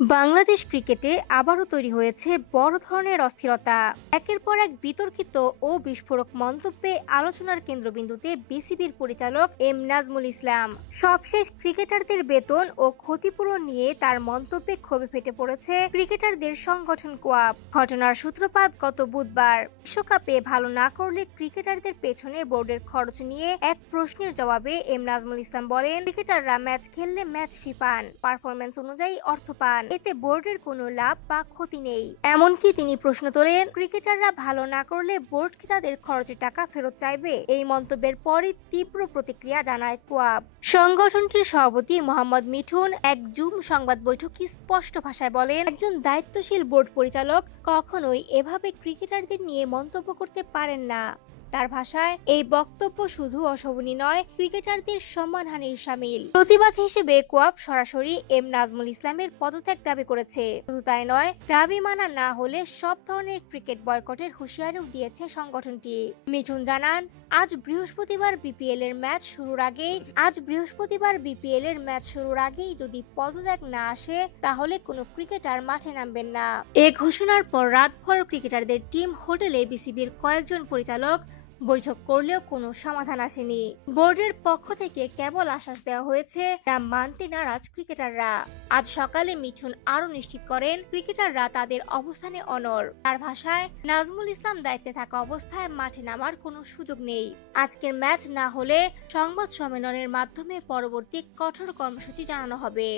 বাংলাদেশ ক্রিকেটে আবারও তৈরি হয়েছে বড় ধরনের অস্থিরতা। একের পর এক বিতর্কিত ও বিস্ফোরক মন্তব্যে আলোচনার কেন্দ্রবিন্দুতে বিসিবির পরিচালক এম নাজমুল ইসলাম। সবশেষ ক্রিকেটারদের বেতন ও ক্ষতিপূরণ নিয়ে তার মন্তব্যে ক্ষোভে ফেটে পড়েছে ক্রিকেটারদের সংগঠন কোয়াব। ঘটনার সূত্রপাত গত বুধবার। বিশ্বকাপে ভালো না করলে ক্রিকেটারদের পেছনে বোর্ডের খরচ নিয়ে এক প্রশ্নের জবাবে এম নাজমুল ইসলাম বলেন, ক্রিকেটাররা ম্যাচ খেললে ম্যাচ ফি পান, পারফরম্যান্স অনুযায়ী অর্থ পান, এতে বোর্ডের কোনো লাভ বা ক্ষতি নেই। এমনকি তিনি প্রশ্ন তোলেন, ক্রিকেটাররা ভালো না করলে বোর্ড কি তাদের খরচের টাকা ফেরত চাইবে? এই মন্তব্যের পরই তীব্র প্রতিক্রিয়া জানায় কোয়াব। সংগঠনটির সভাপতি মোহাম্মদ মিঠুন এক জুম সংবাদ বৈঠকে স্পষ্ট ভাষায় বলেন, একজন দায়িত্বশীল বোর্ড পরিচালক কখনোই এভাবে ক্রিকেটারদের নিয়ে মন্তব্য করতে পারেন না। তার ভাষায়, এই বক্তব্য শুধু অশোভনীয় নয়, ক্রিকেটারদের সম্মানহানির শামিল। প্রতিবাদ হিসেবে কোয়াব সরাসরি এম নাজমুল ইসলামের পদত্যাগ দাবি করেছে। শুধু তাই নয়, দাবি মানা না হলে সব ধরনের ক্রিকেট বয়কটের হুঁশিয়ারিও দিয়েছে সংগঠনটি। মিঠুন জানান, আজ বৃহস্পতিবার বিপিএল এর ম্যাচ শুরুর আগেই যদি পদত্যাগ না আসে, তাহলে কোনো ক্রিকেটার মাঠে নামবেন না। এ ঘোষণার পর রাতভর ক্রিকেটারদের টিম হোটেলে বিসিবির কয়েকজন পরিচালক বৈঠক করলেও কোনো সমাধান আসেনি। বোর্ডের পক্ষ থেকে কেবল আশ্বাস দেওয়া হয়েছে, তা মানতে নারাজ ক্রিকেটাররা। আজ সকালে মিঠুন আরো নিশ্চিত করেন, ক্রিকেটাররা তাদের অবস্থানে অনড়। তার ভাষায়, নাজমুল ইসলাম দায়িত্বে থাকা অবস্থায় মাঠে নামার কোনো সুযোগ নেই। আজকের ম্যাচ না হলে সংবাদ সম্মেলনের মাধ্যমে পরবর্তী কঠোর কর্মসূচি জানানো হবে।